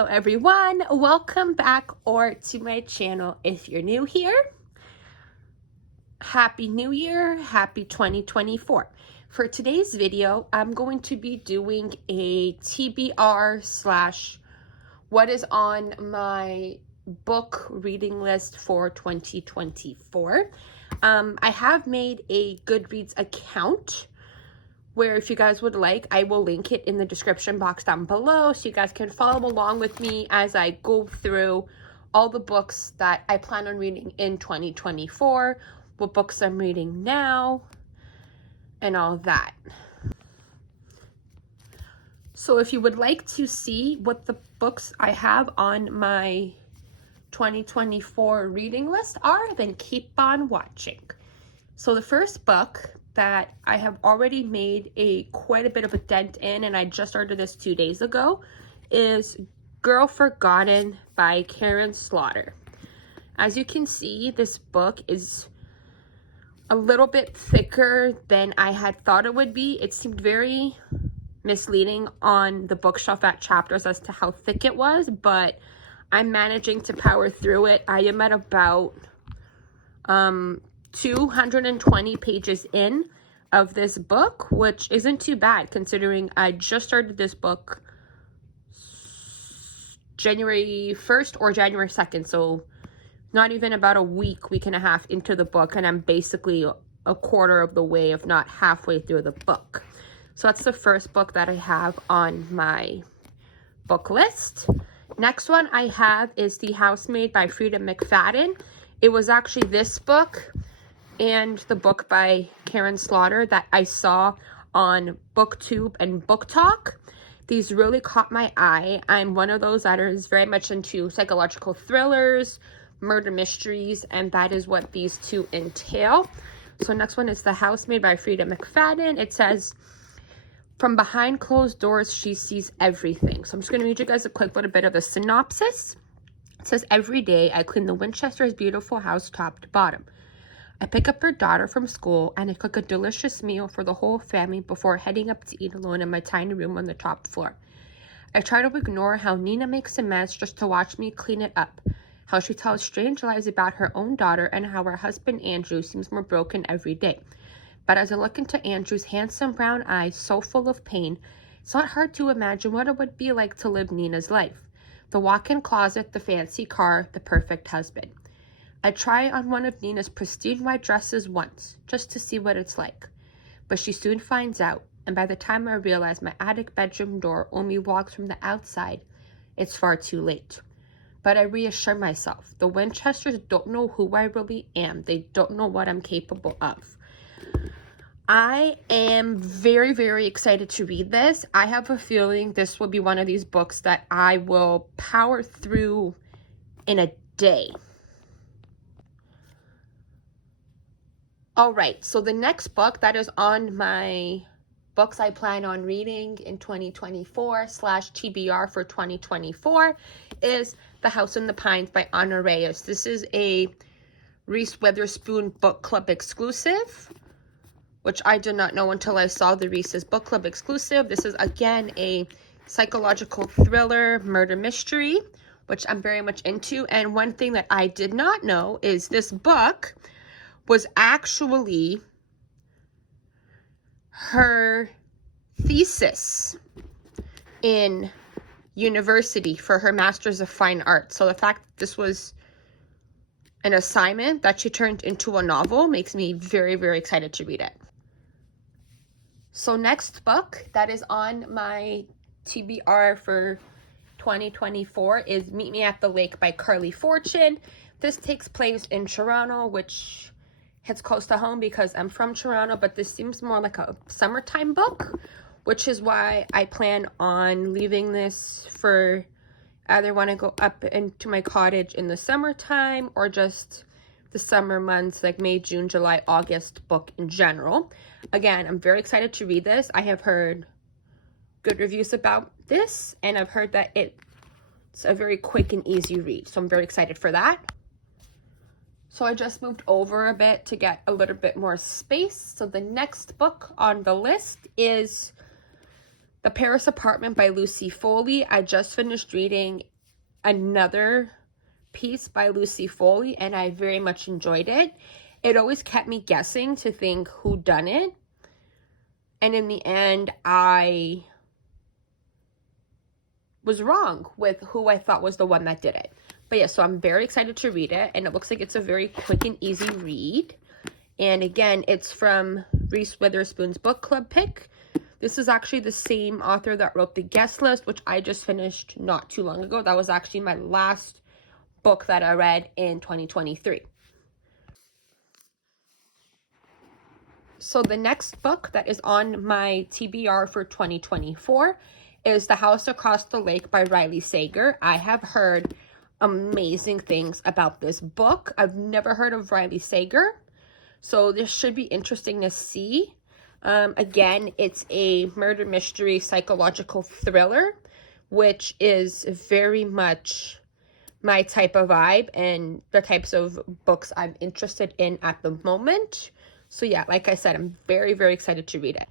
Hello everyone, welcome back or to my channel. If you're new here, Happy New Year, Happy 2024. For today's video, I'm going to be doing a TBR slash what is on my book reading list for 2024. I have made a Goodreads account where if you guys would like, I will link it in the description box down below so you guys can follow along with me as I go through all the books that I plan on reading in 2024, what books I'm reading now, and all that. So if you would like to see what the books I have on my 2024 reading list are, then keep on watching. So the first book that I have already made quite a bit of a dent in, and I just started this 2 days ago, is Girl Forgotten by Karin Slaughter. As you can see, this book is a little bit thicker than I had thought it would be. It seemed very misleading on the bookshelf at Chapters as to how thick it was, but I'm managing to power through it. I am at about 220 pages in of this book, which isn't too bad considering I just started this book January 1st or January 2nd, so not even about a week and a half into the book, and I'm basically a quarter of the way, if not halfway through the book. So that's the first book that I have on my book list. Next one I have is The Housemaid by Frida McFadden. It was actually this book and the book by Karin Slaughter that I saw on BookTube and Book Talk. These really caught my eye. I'm one of those that is very much into psychological thrillers, murder mysteries, and that is what these two entail. So next one is The Housemaid by Frida McFadden. It says, from behind closed doors, she sees everything. So I'm just going to read you guys a quick little bit of the synopsis. It says, every day I clean the Winchester's beautiful house top to bottom. I pick up her daughter from school and I cook a delicious meal for the whole family before heading up to eat alone in my tiny room on the top floor. I try to ignore how Nina makes a mess just to watch me clean it up, how she tells strange lies about her own daughter, and how her husband Andrew seems more broken every day. But as I look into Andrew's handsome brown eyes so full of pain, it's not hard to imagine what it would be like to live Nina's life. The walk-in closet, the fancy car, the perfect husband. I try on one of Nina's pristine white dresses once, just to see what it's like. But she soon finds out, and by the time I realize my attic bedroom door only walks from the outside, it's far too late. But I reassure myself, the Winchesters don't know who I really am. They don't know what I'm capable of. I am very, very excited to read this. I have a feeling this will be one of these books that I will power through in a day. All right, so the next book that is on my books I plan on reading in 2024 / TBR for 2024 is The House in the Pines by Ana Reyes. This is a Reese Witherspoon book club exclusive, which I did not know until I saw the Reese's book club exclusive. This is again a psychological thriller murder mystery, which I'm very much into. And one thing that I did not know is this book was actually her thesis in university for her Master's of Fine Arts. So the fact that this was an assignment that she turned into a novel makes me very, very excited to read it. So next book that is on my TBR for 2024 is Meet Me at the Lake by Carly Fortune. This takes place in Toronto, which hits close to home because I'm from Toronto, but this seems more like a summertime book, which is why I plan on leaving this for either when I go up into my cottage in the summertime or just the summer months like May, June, July, August book in general. Again, I'm very excited to read this. I have heard good reviews about this, and I've heard that it's a very quick and easy read, so I'm very excited for that. So I just moved over a bit to get a little bit more space. So the next book on the list is The Paris Apartment by Lucy Foley. I just finished reading another piece by Lucy Foley, and I very much enjoyed it. It always kept me guessing to think who done it. And in the end, I was wrong with who I thought was the one that did it. But yeah, so I'm very excited to read it, and it looks like it's a very quick and easy read. And again, it's from Reese Witherspoon's book club pick. This is actually the same author that wrote The Guest List, which I just finished not too long ago. That was actually my last book that I read in 2023. So the next book that is on my TBR for 2024 is The House Across the Lake by Riley Sager. I have heard amazing things about this book. I've never heard of Riley Sager, so this should be interesting to see. Again, it's a murder mystery psychological thriller, which is very much my type of vibe and the types of books I'm interested in at the moment. So yeah, like I said, I'm very, very excited to read it.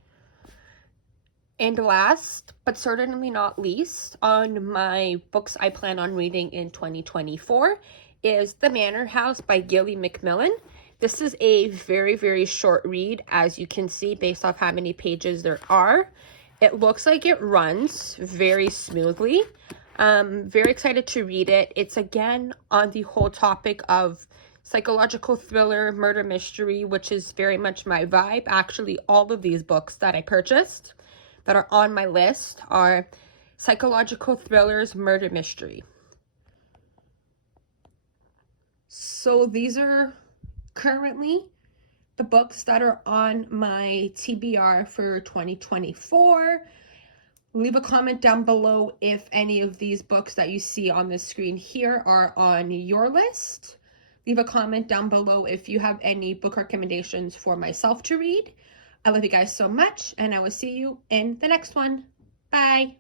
And last, but certainly not least, on my books I plan on reading in 2024 is The Manor House by Gilly Macmillan. This is a very, very short read, as you can see based off how many pages there are. It looks like it runs very smoothly. Very excited to read it. It's again on the whole topic of psychological thriller, murder mystery, which is very much my vibe. Actually, all of these books that I purchased that are on my list are psychological thrillers, murder mystery. So these are currently the books that are on my TBR for 2024. Leave a comment down below if any of these books that you see on the screen here are on your list. Leave a comment down below if you have any book recommendations for myself to read. I love you guys so much, and I will see you in the next one. Bye.